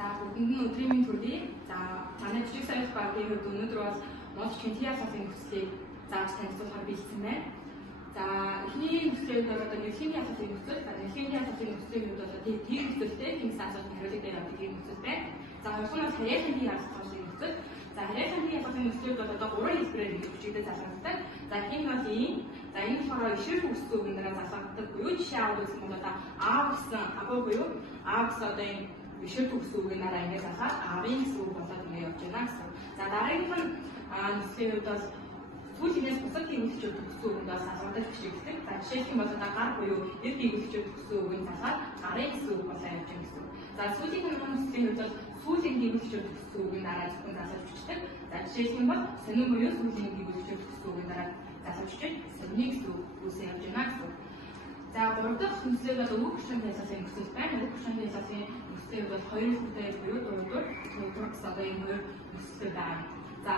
За бүгдний өдрийн мэнд хүргэе. За манай жижиг саяхан багийн хувьд өнөөдөр бол монголчуудын TIA сасын нөхцөлийг зааж танилцуулахаар бэлдсэн байна. За эхний нөхцөл бол одоо нэлхийн TIA сасын нөхцөл. За нэлхийн TIA сасын нөхцөлийн хувьд бол тийм нөхцөлтэй тэнгис асуултын хариулт дээр авдаг тийм нөхцөл байна. За хоёрдугаар нь харьяалын TIA сасын нөхцөл. За харьяалын TIA сасын нөхцөлд бол одоо 3 хэлбэрээр бичигдэж залгагддаг. За тийм бол ийм. За энэ болохоор ишрэх үсэг үгийн дараа залгагддаг буюу жишээ аваад үзэх юм бол одоо А гэсэн агуу буюу А гэсэн одоо энэ ишрэх үсэг үгийн дараа ингэж залгаад А-ын гэсэн үг болоод ингэ явж байна гэсэн. За дараагийнх нь нөхцөлийн хувьд бол сүүлийнээс бусад гүйцэтгэж өгсөн үгэнд бас асуултад бичигддэг. За жишээлх юм бол одоо гар буюу эд гүйцэтгэж өгсөн үгэнд залгаад гарын гэсэн үг болоо явж байна гэсэн. За сүүлийн нөхцөлийн хувьд бол сүүлийн гүйцэтгэж өгсөн үгийн дараа зөвхөн асуулт бичдэг. За жишээлх юм бол сонин буюу сүүлийн гүйцэтгэж өгсөн үгийн дараа асуултчид сонины гэсэн үг үүсэж явж байна гэсэн. За гурав дахь нөхцөл бол өвөг хүчин тайлбарлалын нөхцөл байна. Өвөг хүчин тайлбарлалын нөхцөл бол хоёр хүнтэй буюу дөрөвдөр гэсэн одоо энэ хоёр нөхцөл байна. За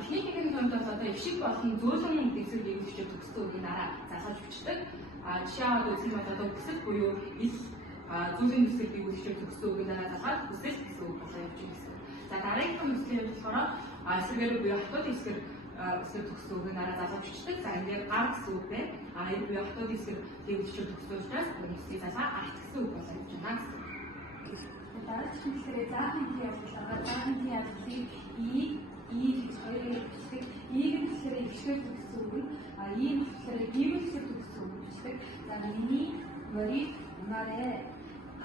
эхний хэдийн томд бол одоо ишиг болон зөөлөн дэвсгэр дэвсгэж төгссөн үгийн дараа засаж бичдэг. Жишээ аваад үзэх юм бол одоо өсөл буюу ил зөөлөн дэвсгэр дэвсгэж төгссөн үгийн дараа засаад өсөл гэсэн үг болоо явж байна гэсэн. За дараагийн нөхцөл болохоор эсрэгээр буюу хотод дэвсгэр өсөл төгссөн үгийн дараа засаж бичдэг. За энэ гар гэсэн үг байна. Энэ буюу хотод дэвсгэр дэвсгэж төгссөн учраас үнийг засаа арт гэсэн үг болоо явж байна гэсэн. Дараагийн нөхцөлөөр заахын тиязлага заахын тиязлыг гэж хоёрыг бичдэг. Ийг гэхээр ихшгээр төгссөн үг. Ийм гэхээр гимэлсээр төгссөн үг бичдэг. За миний морийг унаарэ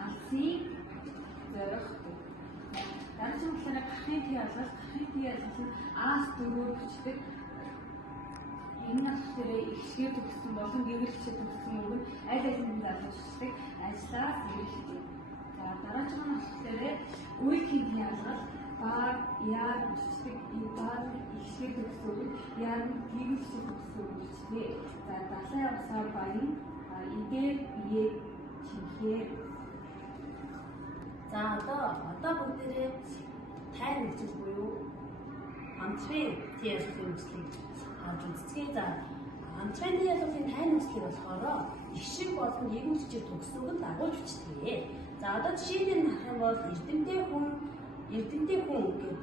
алсын зорих. Дараагийн нөхцөлөөр гахын тиязлал нь аас дөрөөр бичдэг. Энэ нөхцөлөөр ихшгээр төгссөн болон гимэлсээр төгссөн үг нь аль алин залгуулдаг. Ажлаа зэрэгтэй. За дараагийн нөхцөлөөр үйлдэл тиязлал баг яар бичдэг. Энэ баг ихшгээр төгссөн үг яар гимэлсээр төгссөн үг бичдэг. За далай усаар баян идээр бие чихээ. За одоо бүгдээрээ тайр нөхцөл буюу амтрын тиязлалын нөхцөлийг авч үзье. За амтрын тиязлалын тайр нөхцөл болохоор ишиг болон гэгүүчээр төгссөн үг дагуулж бичдэг. За одоо жишээлбэл харах юм бол эрдэмтэй хүн гэж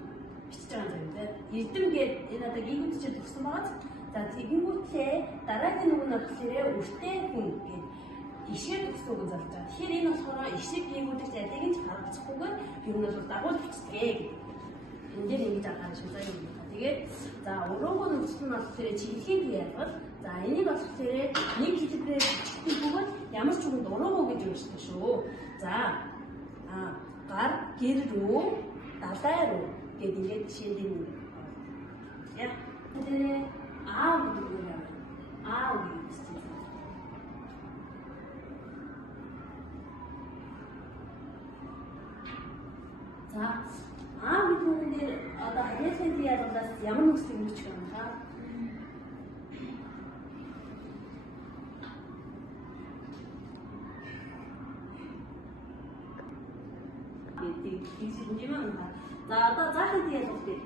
бичиж байгаа юм байна. Эрдэм гээд энэ одоо гэгүүчээр төгссөн байгаа. За тэгэнгүүтлээ дараагийн үг нь болохоор өртөө хүн гээд ишгээр төгссөн үг залж байгаа. Тэгэхээр энэ болохоор ишиг гэгүүдэгч алийг нь харагдахгүйгээр юу нь бол дагуулж бичдэг гэдэг. Энд дээр ингэж агааш заа юм байна. Тэгээд за өрөөгөө нөхцөл нь болохоор чиглэлийн тиязлал. За энийг болохоор нэг хэлбэрээр бичдэг бөгөөд ямар ч үгэнд өрөөгөө гэж уншдаг шүү. За гар гэр рүү далай руу гэдэг ингээд жишээнд юм. Яа. Тэгээд аа гэдэг юм байна. Аа үг гэсэн. За гэдэг нь дээр одоо харьяалын тиязлалаас ямар нөхцөл үүсэж байгаа юм хаа? За одоо заахын тиязлал дээр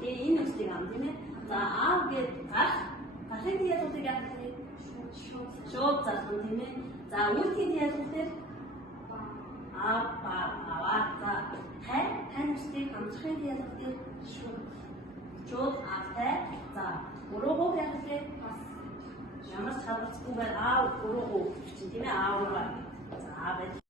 гэдэг энэ нөхцөлийг авах тийм ээ. За гэдэг гарахын тиязлалыг яах вэ? Шууд заах нь тийм ээ. За үйлдлийн тиязлал дээр аваа. За тай нөхцөлийг хамтрахын тиязлал дээр шууд автай. За өрөөгөө яах вэ? Ямар ч харгалзахгүйгээр уруугуу чинь тийм ээ. За